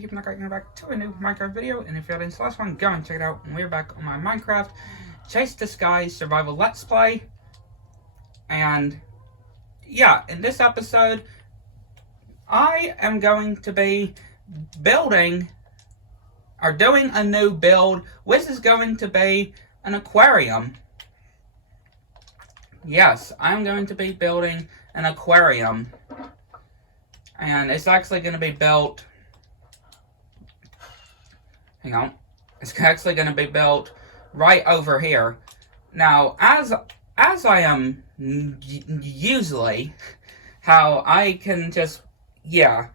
for keeping coming back to a new Minecraft video. And if you haven't seen the last one, go and check it out. And we're back on my Minecraft Chase the Skies Survival Let's Play. And yeah, in this episode, I am going to be building or doing a new build, which is going to be an aquarium. Yes, I'm going to be building an aquarium. And it's actually going to be built, hang on, it's actually going to be built right over here. Now, as I am usually, how I can just, I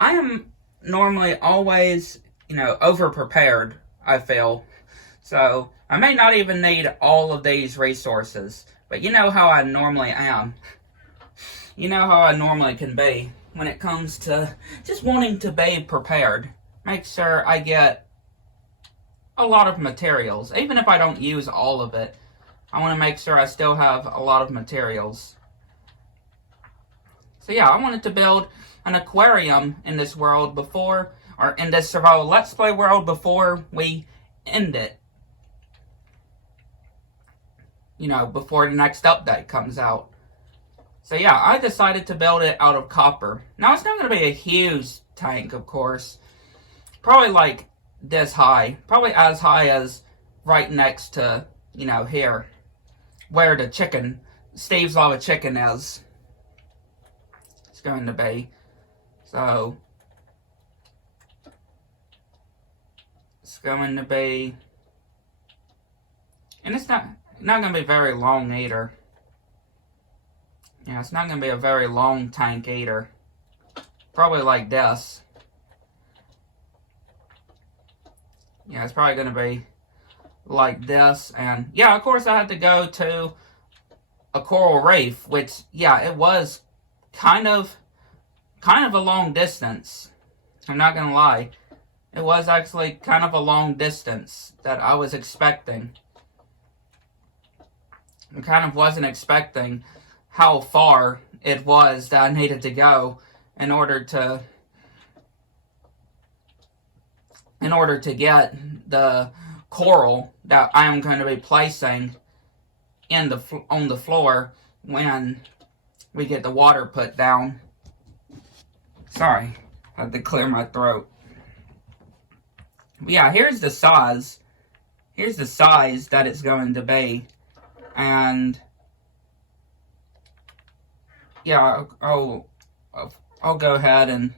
am normally always, over-prepared, I feel. So, I may not even need all of these resources, but you know how I normally am. You know how I normally can be when it comes to just wanting to be prepared. Make sure I get a lot of materials. Even if I don't use all of it, I want to make sure I still have a lot of materials. So yeah, I wanted to build an aquarium in this world before, or in this survival let's play world before we end it. Before the next update comes out. So yeah, I decided to build it out of copper. Now it's not going to be a huge tank, of course. Probably like this high. Probably as high as right next to, here. Where the chicken, Steve's Lava Chicken is. It's going to be. So, it's going to be, and it's not going to be very long either. Yeah, it's not going to be a very long tank either. Probably like this. Yeah, it's probably going to be like this. And yeah, of course I had to go to a coral reef, which, yeah, it was kind of a long distance. I'm not going to lie. It was actually kind of a long distance that I was expecting. I kind of wasn't expecting how far it was that I needed to go in order to get the coral that I am going to be placing on the floor when we get the water put down. Sorry, I had to clear my throat. But yeah, here's the size. Here's the size that it's going to be. And yeah, I'll go ahead and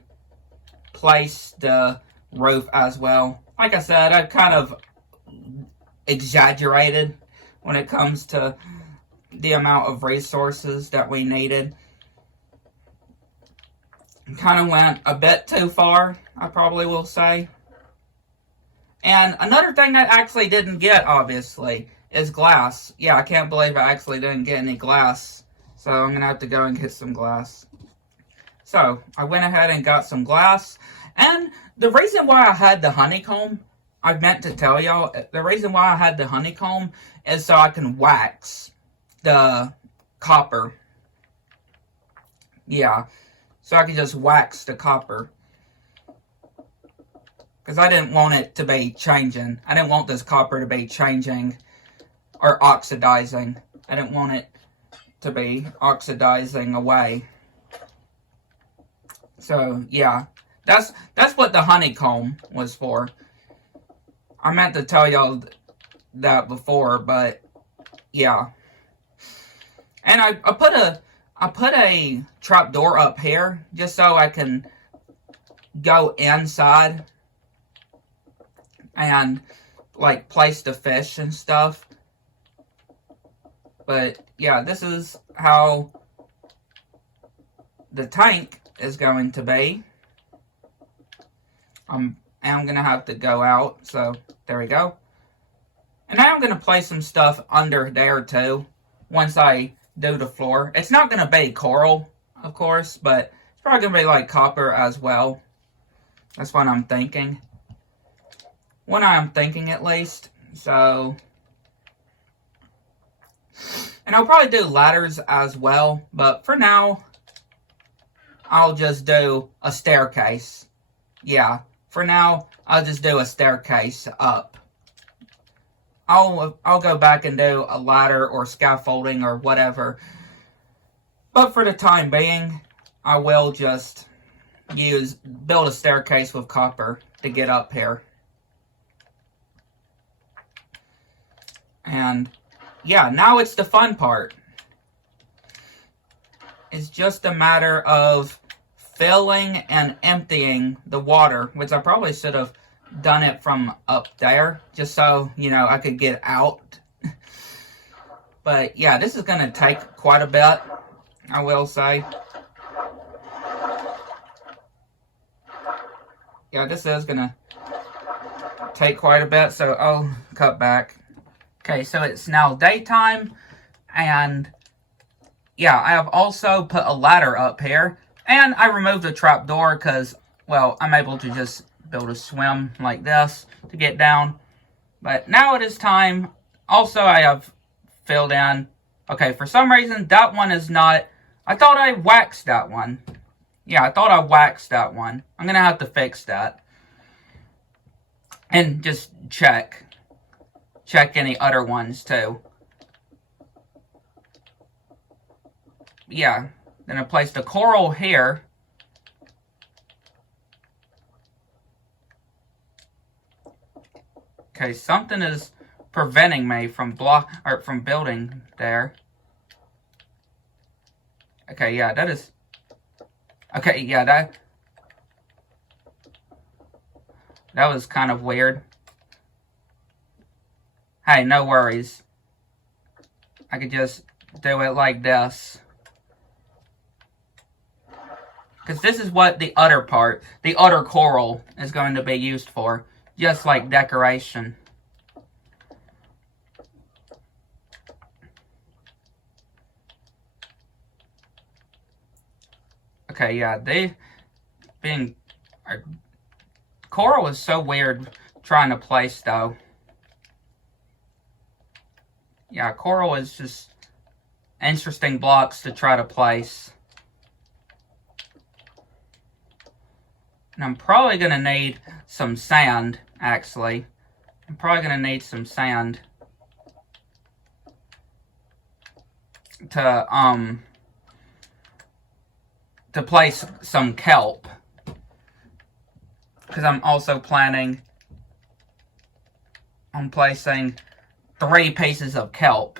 place the roof as well. Like I said, I kind of exaggerated when it comes to the amount of resources that we needed. Kind of went a bit too far, I probably will say. And another thing I actually didn't get, obviously, is glass. Yeah, I can't believe I actually didn't get any glass. So I'm going to have to go and get some glass. So, I went ahead and got some glass. And the reason why I had the honeycomb, I meant to tell y'all, the reason why I had the honeycomb is so I can wax the copper. Yeah, so I can just wax the copper. Because I didn't want it to be changing. I didn't want this copper to be changing or oxidizing. I didn't want it to be oxidizing away. So, yeah. That's what the honeycomb was for. I meant to tell y'all that before, but yeah. And I put a trapdoor up here just so I can go inside and like place the fish and stuff. But yeah, this is how the tank is going to be. I'm going to have to go out, so there we go. And now I'm going to place some stuff under there too, once I do the floor. It's not going to be coral, of course, but it's probably going to be like copper as well. That's what I'm thinking. What I'm thinking, at least. So, and I'll probably do ladders as well, but for now, I'll just do a staircase. Yeah, for now, I'll just do a staircase up. I'll go back and do a ladder or scaffolding or whatever. But for the time being, I will just build a staircase with copper to get up here. And yeah, now it's the fun part. It's just a matter of filling and emptying the water, which I probably should have done it from up there, just so, I could get out. But yeah, this is going to take quite a bit, I will say. Yeah, this is going to take quite a bit, so I'll cut back. Okay, so it's now daytime, and yeah, I have also put a ladder up here, and I removed the trapdoor because, well, I'm able to just build a swim like this to get down. But now it is time. Also, I have filled in. Okay, for some reason, that one is not. I thought I waxed that one. Yeah, I thought I waxed that one. I'm going to have to fix that. And just check any other ones, too. Yeah, then I placed the coral here. Okay, something is preventing me from building there. Okay, yeah, that is. Okay, yeah, that was kind of weird. Hey, no worries. I could just do it like this. Because this is what the other coral is going to be used for. Just like decoration. Okay, yeah, coral is so weird trying to place, though. Yeah, coral is just interesting blocks to try to place. And I'm probably going to need some sand, actually. I'm probably going to need some sand to place some kelp. Because I'm also planning on placing 3 pieces of kelp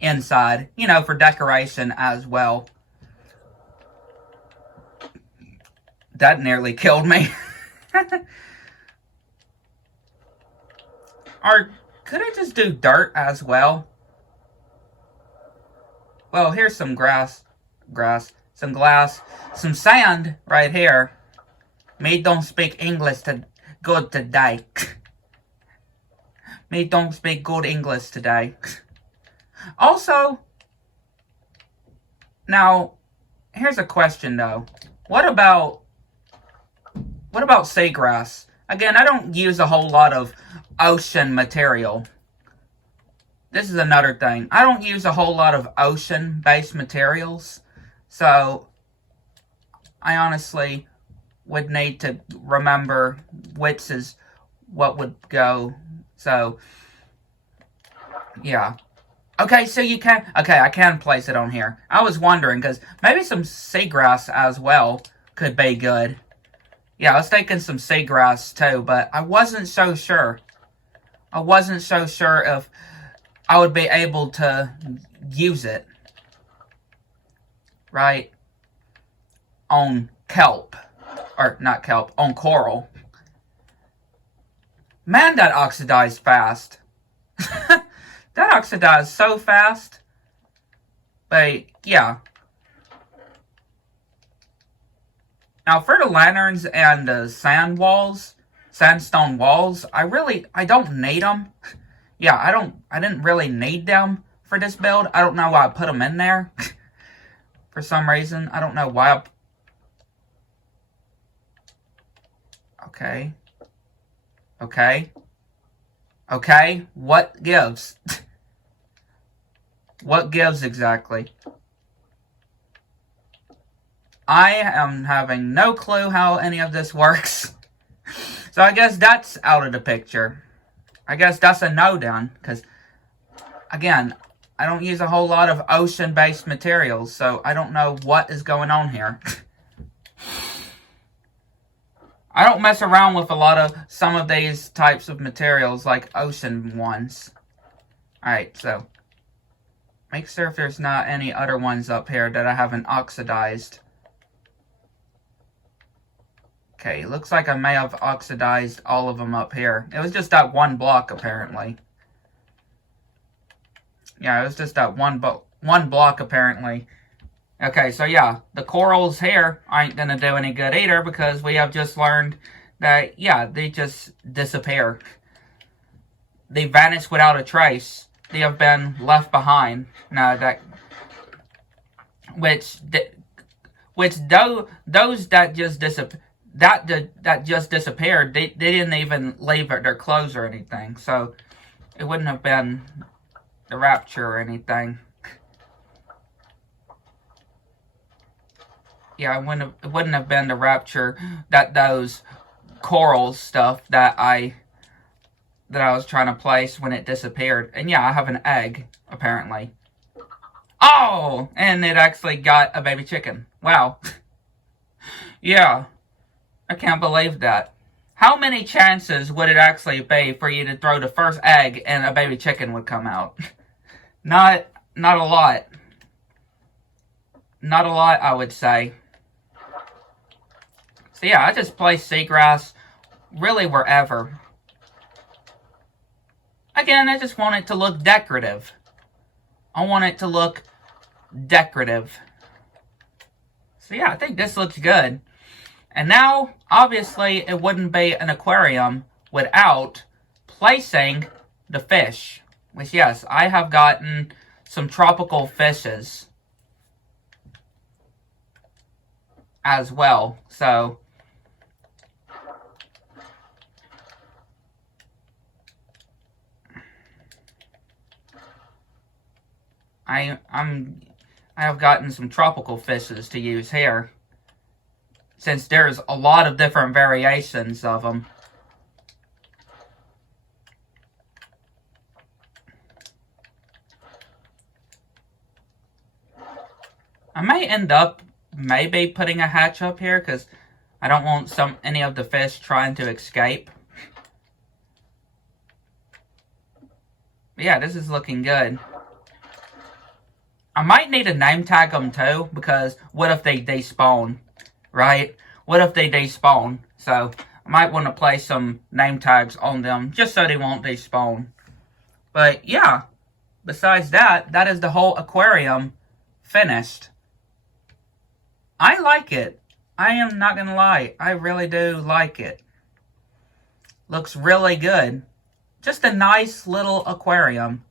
inside, for decoration as well. That nearly killed me. Or could I just do dirt as well? Well, here's some some glass, some sand right here. Me don't speak English good today. Me don't speak good English today. Also, now, here's a question though. What about seagrass? Again, I don't use a whole lot of ocean material. This is another thing. I don't use a whole lot of ocean-based materials. So, I honestly would need to remember which is what would go. So, yeah. Okay, so you can. Okay, I can place it on here. I was wondering, because maybe some seagrass as well could be good. Yeah, I was thinking some seagrass too, but I wasn't so sure. I wasn't so sure if I would be able to use it. Right? On kelp. Or, not kelp, on coral. Man, that oxidized fast. That oxidized so fast. But, yeah. Now, for the lanterns and the sandstone walls, I don't need them. Yeah, I didn't really need them for this build. I don't know why I put them in there. For some reason, I don't know why Okay. What gives? What gives exactly? I am having no clue how any of this works. So I guess that's out of the picture. I guess that's a no then, because, again, I don't use a whole lot of ocean-based materials, so I don't know what is going on here. I don't mess around with a lot of some of these types of materials, like ocean ones. Alright, so make sure if there's not any other ones up here that I haven't oxidized. Okay, looks like I may have oxidized all of them up here. It was just that one block, apparently. Yeah, it was just that one block, apparently. Okay, so yeah, the corals here aren't going to do any good either, because we have just learned that, yeah, they just disappear. They vanish without a trace. They have been left behind. Now, those that just disappeared, they didn't even leave their clothes or anything, so it wouldn't have been the rapture or anything. Yeah, it wouldn't have been the rapture that those coral stuff that I was trying to place when it disappeared. And yeah, I have an egg, apparently. Oh! And it actually got a baby chicken. Wow. Yeah. I can't believe that. How many chances would it actually be for you to throw the first egg and a baby chicken would come out? Not a lot. Not a lot, I would say. So yeah, I just place seagrass really wherever. Again, I just want it to look decorative. I want it to look decorative. So yeah, I think this looks good. And now, obviously, it wouldn't be an aquarium without placing the fish. Which, yes, I have gotten some tropical fishes as well. So I have gotten some tropical fishes to use here, since there's a lot of different variations of them. I may end up maybe putting a hatch up here, because I don't want any of the fish trying to escape. But yeah, this is looking good. I might need to name tag them too, because what if they despawn, right? What if they despawn? So I might want to place some name tags on them, just so they won't despawn. But yeah, besides that, that is the whole aquarium finished. I like it. I am not going to lie. I really do like it. Looks really good. Just a nice little aquarium.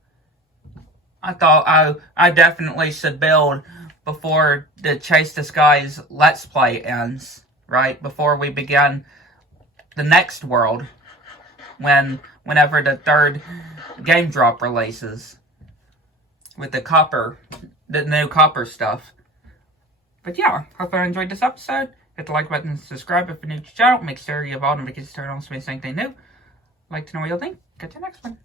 I thought I definitely should build before the Chase the Skies Let's Play ends. Right? Before we begin the next world. Whenever the third game drop releases. With the new copper stuff. But yeah, hope you enjoyed this episode. Hit the like button and subscribe if you're new to the channel. Make sure you have all notifications turned on so you miss anything new. Like to know what you'll think. Catch you next one.